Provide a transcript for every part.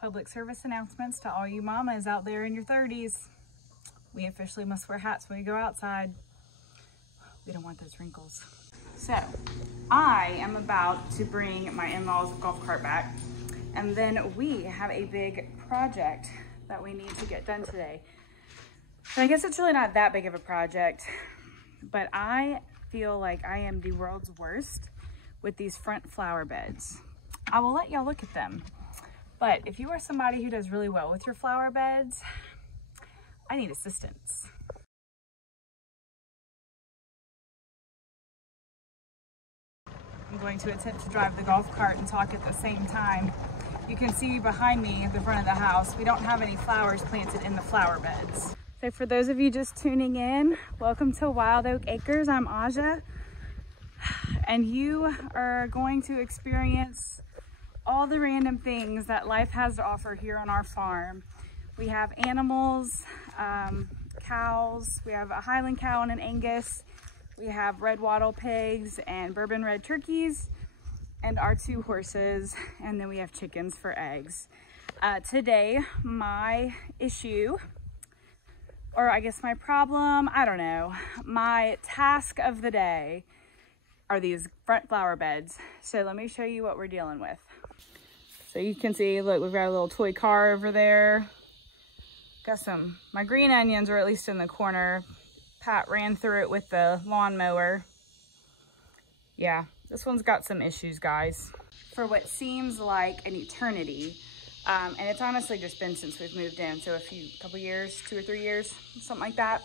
Public service announcements to all you mamas out there in your 30s. We officially must wear hats when we go outside. We don't want those wrinkles. So I am about to bring my in-laws golf cart back, and then we have a big project that we need to get done today. And I guess it's really not that big of a project, but I feel like I am the world's worst with these front flower beds. I will let y'all look at them. But if you are somebody who does really well with your flower beds, I need assistance. I'm going to attempt to drive the golf cart and talk at the same time. You can see behind me at the front of the house, we don't have any flowers planted in the flower beds. So for those of you just tuning in, welcome to Wild Oak Acres. I'm Aja, and you are going to experience all the random things that life has to offer here on our farm. We have animals, cows, we have a Highland cow and an Angus, we have red wattle pigs and bourbon red turkeys, and our 2 horses, and then we have chickens for eggs. Today, my issue, or I guess my problem, I don't know, my task of the day are these front flower beds. So let me show you what we're dealing with. So you can see, look, we've got a little toy car over there. Got my green onions are at least in the corner. Pat ran through it with the lawnmower. Yeah, this one's got some issues, guys. For what seems like an eternity, and it's honestly just been since we've moved in, so couple years, 2 or 3 years, something like that.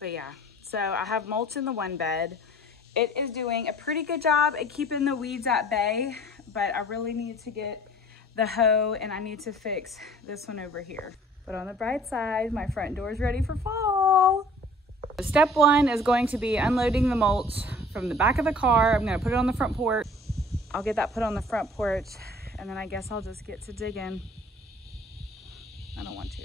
But yeah, so I have mulch in the one bed. It is doing a pretty good job at keeping the weeds at bay, but I really need to get the hoe and I need to fix this one over here. But on the bright side, my front door is ready for fall. So step 1 is going to be unloading the mulch from the back of the car. I'm gonna put it on the front porch. I'll get that put on the front porch, and then I guess I'll just get to digging. I don't want to.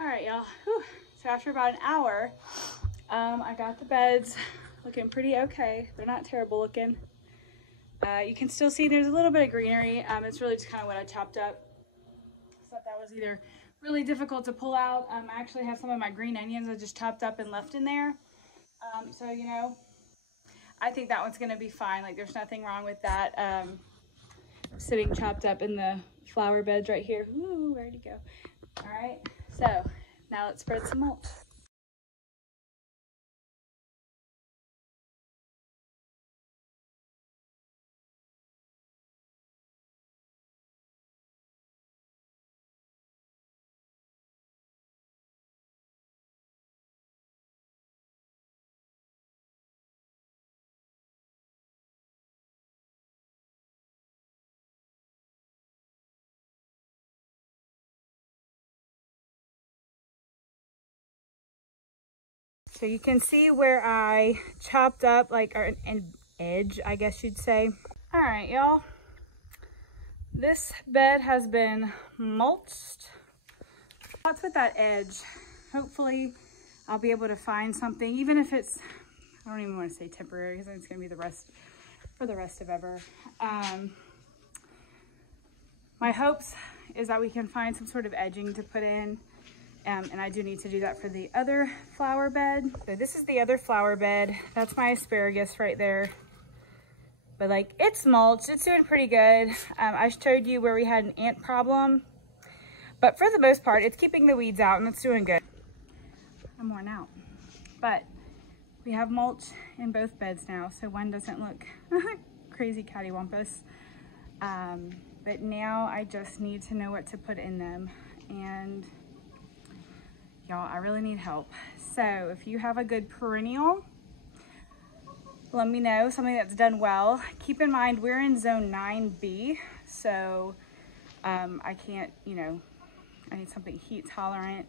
All right, y'all. So after about an hour, I got the beds looking pretty okay. They're not terrible looking. You can still see there's a little bit of greenery. It's really just kind of what I chopped up. So that was either really difficult to pull out. I actually have some of my green onions I just chopped up and left in there. So, you know, I think that one's gonna be fine. Like, there's nothing wrong with that. Sitting chopped up in the flower beds right here. Ooh, where'd he go? All right, so now let's spread some mulch. So you can see where I chopped up like an edge, I guess you'd say. All right, y'all. This bed has been mulched. What's with that edge? Hopefully I'll be able to find something, even if it's, I don't even want to say temporary because it's going to be for the rest of ever. My hopes is that we can find some sort of edging to put in. And I do need to do that for the other flower bed. So this is the other flower bed. That's my asparagus right there. But like, it's mulched, it's doing pretty good. I showed you where we had an ant problem, but for the most part, it's keeping the weeds out and it's doing good. I'm worn out, but we have mulch in both beds now, so one doesn't look crazy cattywampus. But now I just need to know what to put in them. And Y'all, I really need help. So if you have a good perennial, let me know, something that's done well. Keep in mind, we're in zone 9B, so I can't, you know, I need something heat tolerant.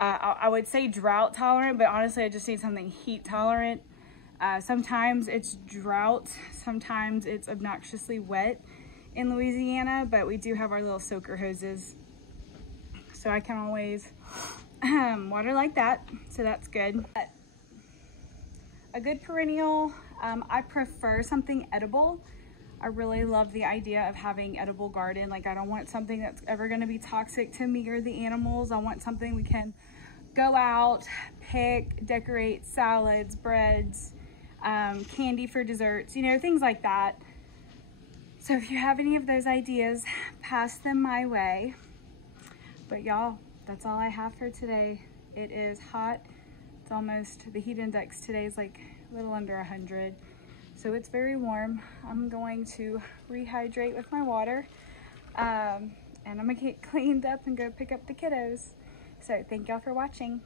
I would say drought tolerant, but honestly, I just need something heat tolerant. Sometimes it's drought, sometimes it's obnoxiously wet in Louisiana, but we do have our little soaker hoses, so I can always water like that, so that's good. But a good perennial, I prefer something edible. I really love the idea of having edible garden. Like, I don't want something that's ever gonna be toxic to me or the animals. I want something we can go out, pick, decorate salads, breads, candy for desserts, you know, things like that. So if you have any of those ideas, pass them my way. But y'all, that's all I have for today. It is hot. It's almost, the heat index today is like a little under 100. So it's very warm. I'm going to rehydrate with my water. And I'm gonna get cleaned up and go pick up the kiddos. So thank y'all for watching.